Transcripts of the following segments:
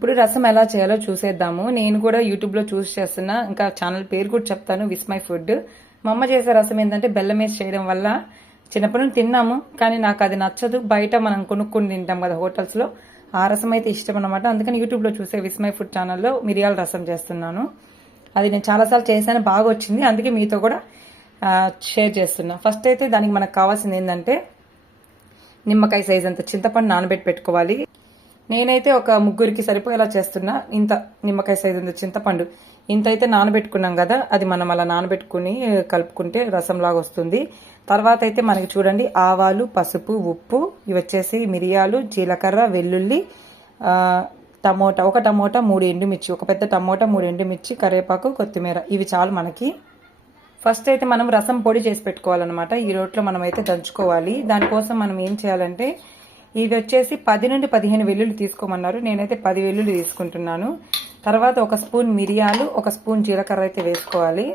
ఇప్పుడు రసం ఎలా చేయాలో చూసేద్దాము. నేను కూడా యూట్యూబ్లో చూసి చేస్తున్నా. ఇంకా ఛానల్ పేరు కూడా చెప్తాను, విస్మై ఫుడ్. మా అమ్మ చేసే రసం ఏంటంటే బెల్లం వేసి చేయడం వల్ల చిన్నప్పటి నుండి తిన్నాము, కానీ నాకు అది నచ్చదు. బయట మనం కొనుక్కొని తింటాం కదా హోటల్స్లో, ఆ రసం అయితే ఇష్టం అనమాట. అందుకని యూట్యూబ్లో చూసే విస్మై ఫుడ్ ఛానల్లో మిరియాల రసం చేస్తున్నాను. అది నేను చాలాసార్లు చేశాను, బాగా వచ్చింది. అందుకే మీతో కూడా షేర్ చేస్తున్నా. ఫస్ట్ అయితే దానికి మనకు కావాల్సింది ఏంటంటే నిమ్మకాయ సైజ్ అంత చింతపండు నానబెట్టి పెట్టుకోవాలి. నేనైతే ఒక ముగ్గురికి సరిపోయేలా చేస్తున్నా. ఇంత నిమ్మకాయ సైజ్ అంత చింతపండు ఇంత అయితే నానబెట్టుకున్నాం కదా, అది మనం అలా నానబెట్టుకుని కలుపుకుంటే రసంలాగా వస్తుంది. తర్వాత అయితే మనకి చూడండి, ఆవాలు, పసుపు, ఉప్పు, ఇవి వచ్చేసి మిరియాలు, జీలకర్ర, వెల్లుల్లి, టమోటా, ఒక టమోటా, 3 ఎండుమిర్చి, ఒక పెద్ద టమోటా, 3 ఎండుమిర్చి, కరివేపాకు, కొత్తిమీర, ఇవి చాలు మనకి. ఫస్ట్ అయితే మనం రసం పొడి చేసి పెట్టుకోవాలన్నమాట. ఈ రోట్లో మనం అయితే దంచుకోవాలి. దానికోసం మనం ఏం చేయాలంటే, ఇవి వచ్చేసి 10 నుండి 15 వెల్లుల్లి తీసుకోమన్నారు. నేనైతే 10 వెల్లుల్లి తీసుకుంటున్నాను. తర్వాత ఒక స్పూన్ మిరియాలు, ఒక స్పూన్ జీలకర్ర అయితే వేసుకోవాలి.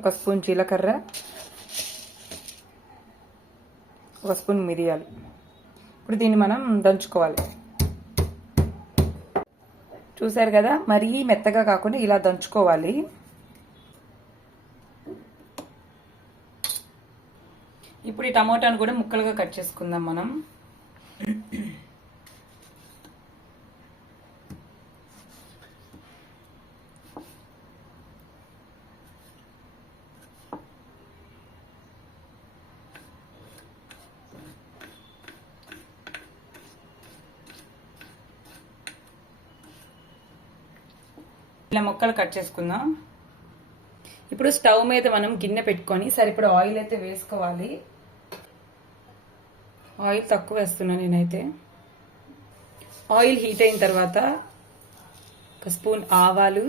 ఒక స్పూన్ జీలకర్ర, ఒక స్పూన్ మిరియాలు. ఇప్పుడు దీన్ని మనం దంచుకోవాలి. చూసారు కదా, మరీ మెత్తగా కాకుండా ఇలా దంచుకోవాలి. ఇప్పుడు ఈ టమోటాను కూడా ముక్కలుగా కట్ చేసుకుందాం మనం. ఇలా ముక్కలు కట్ చేసుకుందాం. ఇప్పుడు స్టవ్ మీద మనం గిన్నె పెట్టుకొని సరిపడా ఆయిల్ అయితే వేసుకోవాలి. ఆయిల్ తక్కువ వేస్తున్నా నేనైతే. ఆయిల్ హీట్ అయిన తర్వాత ఒక స్పూన్ ఆవాలు,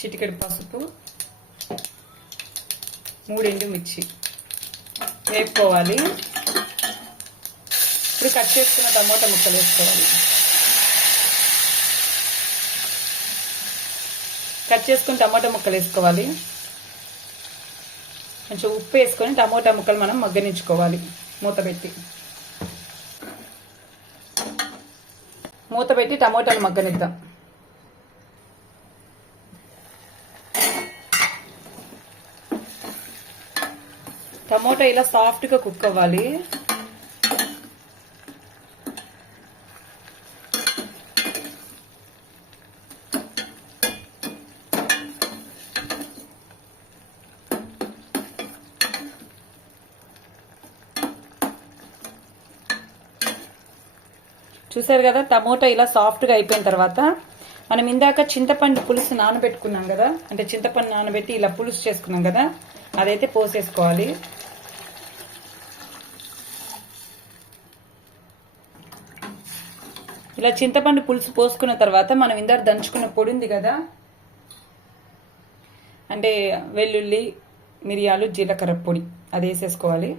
చిటికెడు పసుపు, 3 ఎండుమిర్చి వేపుకోవాలి. ఇప్పుడు కట్ చేసుకున్న టమోటా ముక్కలు వేసుకోవాలి. కట్ చేసుకుని టమాటా ముక్కలు వేసుకోవాలి. కొంచెం ఉప్పు వేసుకొని టమోటా ముక్కలు మనం మగ్గనించుకోవాలి. మూత పెట్టి టమోటాలు మగ్గనిద్దాం. టమోటా ఇలా సాఫ్ట్గా కుక్ అవ్వాలి. చూసారు కదా, టమోటా ఇలా సాఫ్ట్గా అయిపోయిన తర్వాత మనం ఇందాక చింతపండు పులుసు నానబెట్టుకున్నాం కదా, అంటే చింతపండు నానబెట్టి ఇలా పులుసు చేసుకున్నాం కదా, అదైతే పోసేసుకోవాలి. ఇలా చింతపండు పులుసు పోసుకున్న తర్వాత మనం ఇందాక దంచుకున్న పొడి ఉంది కదా, అంటే వెల్లుల్లి, మిరియాలు, జీలకర్ర పొడి, అది వేసేసుకోవాలి.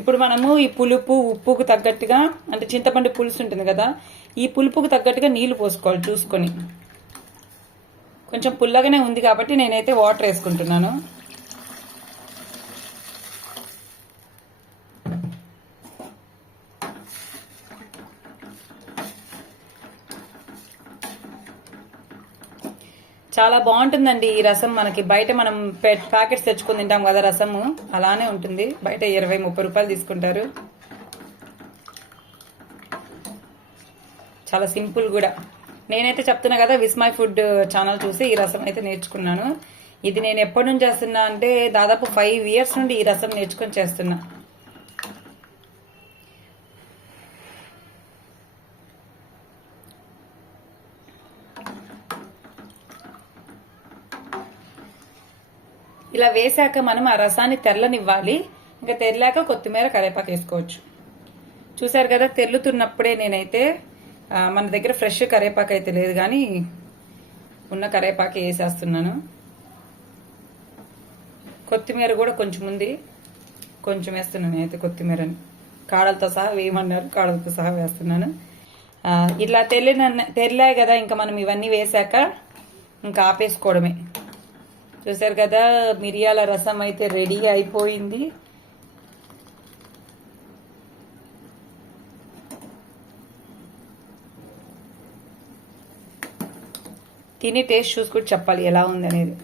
ఇప్పుడు మనము ఈ పులుపు, ఉప్పుకు తగ్గట్టుగా, అంటే చింతపండు పులుసు ఉంటుంది కదా, ఈ పులుపుకు తగ్గట్టుగా నీళ్లు పోసుకోవాలి చూసుకొని. కొంచెం పుల్లగానే ఉంది కాబట్టి నేనైతే వాటర్ వేసుకుంటున్నాను. చాలా బాగుంటుందండి ఈ రసం. మనకి బయట మనం ప్యాకెట్స్ తెచ్చుకొని తింటాం కదా రసము, అలానే ఉంటుంది. బయట 20-30 రూపాయలు తీసుకుంటారు. చాలా సింపుల్ కూడా. నేనైతే చెప్తున్నా కదా, విస్మై ఫుడ్ ఛానల్ చూసి ఈ రసం అయితే నేర్చుకున్నాను. ఇది నేను ఎప్పటి నుంచి చేస్తున్నా అంటే దాదాపు 5 ఇయర్స్ నుండి ఈ రసం నేర్చుకొని చేస్తున్నా. ఇలా వేసాక మనం ఆ రసాన్ని తెరలనివ్వాలి. ఇంకా తెరలాక కొత్తిమీర, కరివేపాకు వేసుకోవచ్చు. చూసారు కదా, తెరులుతున్నప్పుడే నేనైతే మన దగ్గర ఫ్రెష్ కరివేపాకు అయితే లేదు, కానీ ఉన్న కరివేపాకు వేసేస్తున్నాను. కొత్తిమీర కూడా కొంచెం ఉంది, కొంచెం వేస్తున్నాను నేనైతే కొత్తిమీరని. కాడలతో సహా వేయమన్నారు, కాడలతో సహా వేస్తున్నాను. ఇలా తెరలాయి కదా, ఇంకా మనం ఇవన్నీ వేసాక ఇంకా ఆపేసుకోవడమే. చూసారు కదా, మిరియాల రసం అయితే రెడీ అయిపోయింది. తిని టేస్ట్ చూసుకుంటూ చెప్పాలి ఎలా ఉంది అనేది.